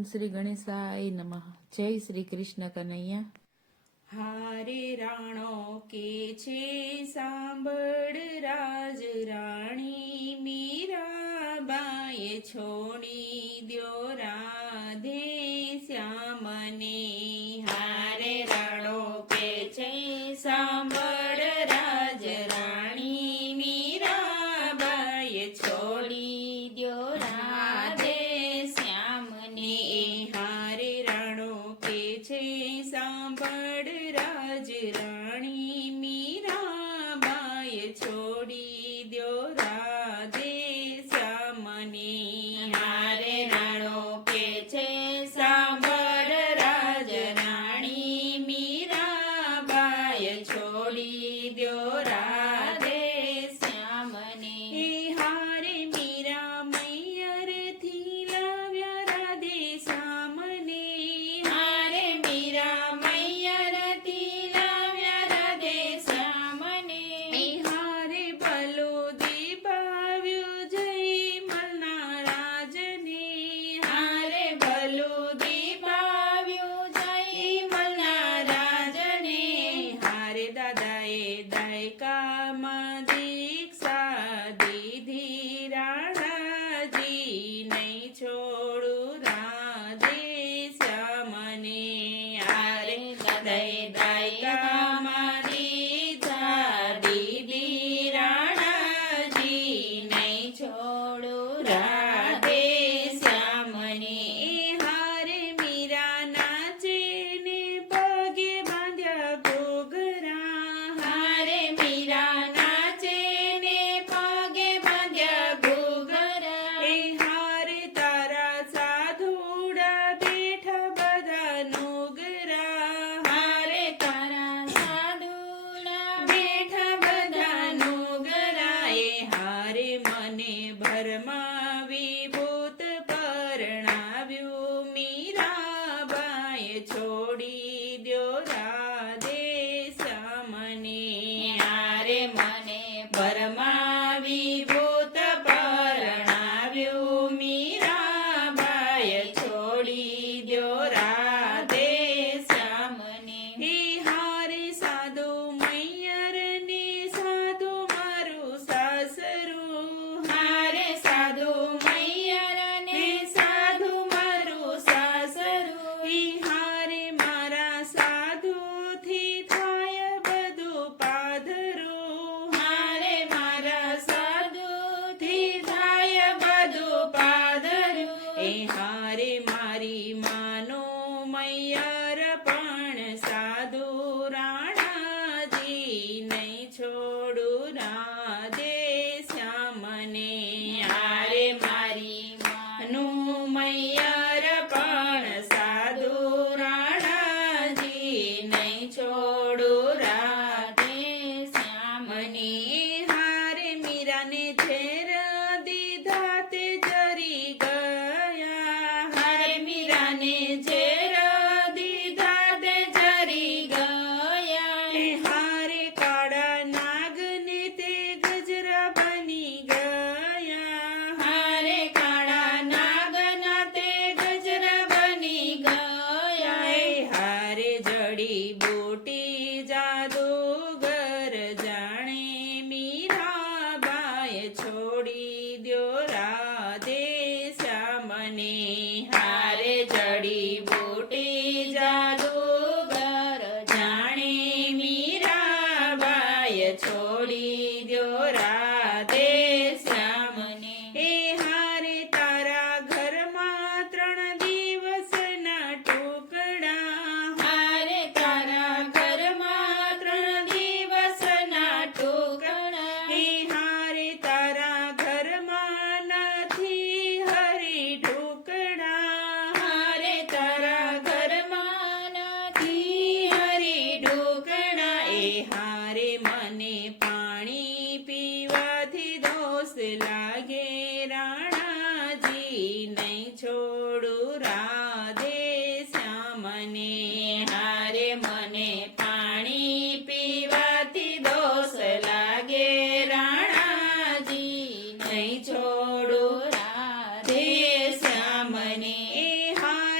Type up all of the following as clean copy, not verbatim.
ઓમ શ્રી ગણેશાય નમઃ. જય શ્રી કૃષ્ણ કનૈયા. હારે રાણો કે છે સાંભળ રાજ રાણી, મીરાબાઈએ છોડી દ્યો રાધે શ્યામને. હારે રાણો કે છે સાંભળ રાજ રાણી, મીરાબાઈએ છોડી દ્યો રાધે શ્યામને. હારે રાણો કે છે સાંભળ રાજ રાણી, મીરાબાઈએ છોડી દ્યો રાધે શ્યામને. હારે રાણો કે છે સાંભળ રાજ રાણી, મીરાબાઈએ છોડી દ્યો રાધે શ્યામને. હારે મીરા મૈયરથી લાવ્યા રાધે શ્યામને. હારે મીરા મૈયરથી લાવ્યા રાધે શ્યામને. હારે ભલો દીપાવ્યો જય મલના રાજને. હારે ભલો દીપાવ્યો જય મલના રાજને. હારે દાદાએ દાયકામાં દીક્ષા દીધી, રાણાજી નહીં છોડું રાધે શ્યામને. હારે દાદાએ દાયકામાં દીક્ષા દીધી, રાણાજી નહીં છોડું રાધે શ્યામને. હારે મીરા નાચે ને પગે બાંધ્યા ઘૂઘરા. હારે મીરા નાચે ને પગે બાંધ્યા ઘૂઘરા. હારે તારા સાધુડા બેઠા બધા નુગરા. હારે તારા સાધુડા બેઠા બધા નુગરા. હારે મને ભરમાવી ભૂત પરણાવ્યું, મીરાબાઈએ છોડી દ્યો રાધે શ્યામને. હારે મને ભરમાવી ભૂત પરણાવ્યું, મીરાબાઈએ છોડી દ્યો રાધે શ્યામને. હારે સાધુ મૈયરને સાધુ મારું સાસરું. હારે સાધુ મૈયરને સાધુ મારું સાસરું. હારે મારા સાધુથી થાય બધું પાધરું. હારે મારા સાધુથી થાય બધું પાધરું. હારે મારી માનો મૈયર પણ સાધુ, રાણાજી નહીં છોડું રાધે શ્યામને. હારે મારી માનું મૈયર પણ સાધુ, રાણાજી નહીં છોડું રાધે શ્યામને. હારે મીરાને ઝેર દીધા તે જરી ગયા. હારે મીરાને ઝેર દીધા તે જરી ગયા. હારે કાળા નાગને તે ગજરા બની ગયા. હારે કાળા નાગના તે ગજરા બની ગયા. હારે જડી બૂટી જાદુગર જાણે, મીરાબાઈએ છોડી દ્યો રાધે શ્યામને. હારે જડી બૂટી જાદુગર જાણે, મીરાબાઈએ છોડી દ્યો રાધે શ્યામને. હારે તારા ઘરમાં 3 દિવસના ટુકડા. હારે તારા ઘરમાં 3 દિવસના ટુકડા. હારે તારા ઘરમાં નથી હરી ઢોકળા. હારે તારા ઘરમાં નથી હરી ઢોકળા. હારે મને પાણી પીવાથી દોષ લાગે, રાણાજી નહીં છોડું રાધે શ્યામને. હારે મને પાણી પીવાથી દોષ લાગે, રાણાજી નહીં છોડું રાધે શ્યામને. હારે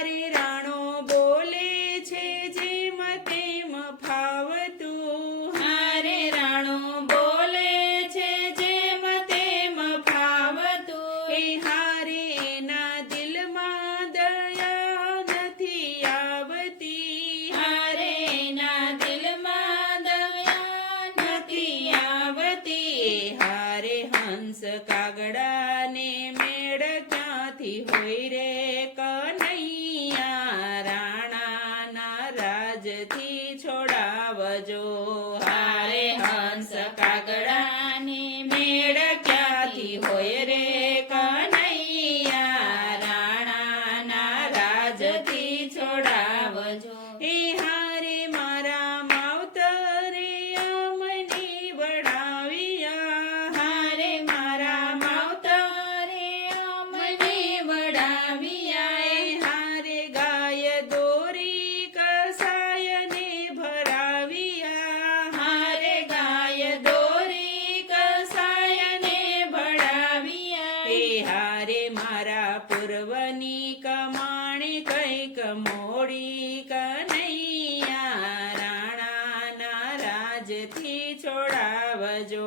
રાજથી છોડાવજો.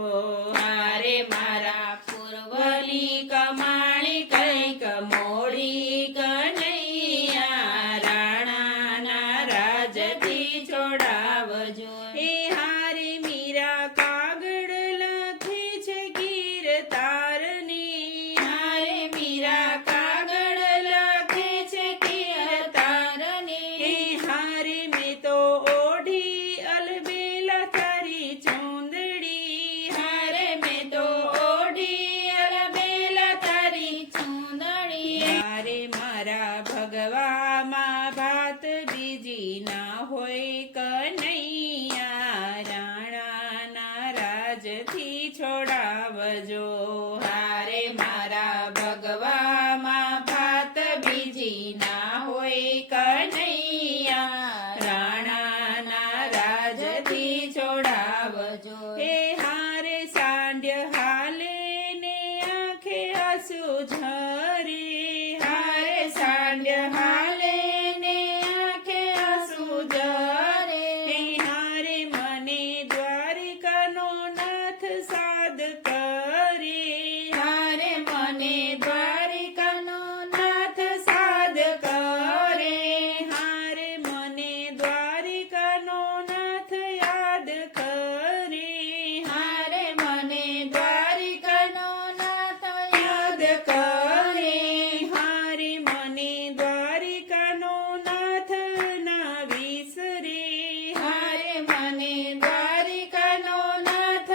હારે મારા પૂર્વની કમાણી કંઈક મોડી કનૈયા રાણાના રાજથી છોડાવજો. એ હારે મીરા કાગળ લખે છે ગીર તારની. હારે મીરા કાગળ લખે છે કીર્તારની. એ હારે મેં તો ઓઢી અલબેલા તારી ચૂંદડી. હારે મેં તો ઓઢી અલબેલા તારી ચૂંદડી. હારે મારા ભગવામાં ભાત બીજી ના હોય કનૈયા રાણાના રાજથી છોડાવજો. હારે મારા ભગવામાં ભાત બીજી ના હોય કનૈયા રાણાના રાજથી છોડાવજો. એ હારે સાંઢ હાલે ને આંખે આંસુ ઝરે. હારે સાંઢ હાલે ને આંખે આંસુ ઝરે. એ હારે મને દ્વારિકાનો નાથ સાદ કરે. હારે મને દ્વારિકાનો નાથ સાદ કરે. હારે મને દ્વારિકાનો નાથ યાદ કરે. હારે મને દ્વારિકાનો નાથ યાદ કરે. હારે મને દ્વારિકાનો નાથ ના વિસરે. હારે મને દ્વારિકાનો નાથ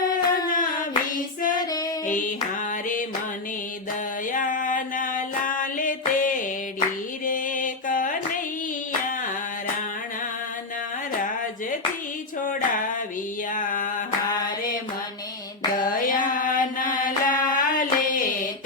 ના વિસરે. એ હારે મને દયાના લાલે તેડી રે કનૈયા રાણાના રાજથી છોડાવ્યા. હારે મને દયાના લાલે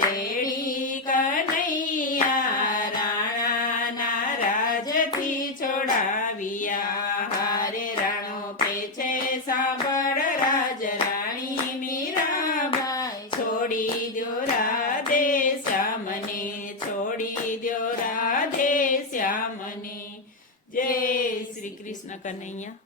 તેડી કનૈયા રાણાના રાજથી છોડાવ્યા. હારે રાણો કે છે સાંભળ રાજ રાણી મીરાબાઈ. છોડી દ્યો રાધે શ્યામને. છોડી દ્યો રાધે શ્યામને. જય શ્રી કૃષ્ણ કનૈયા.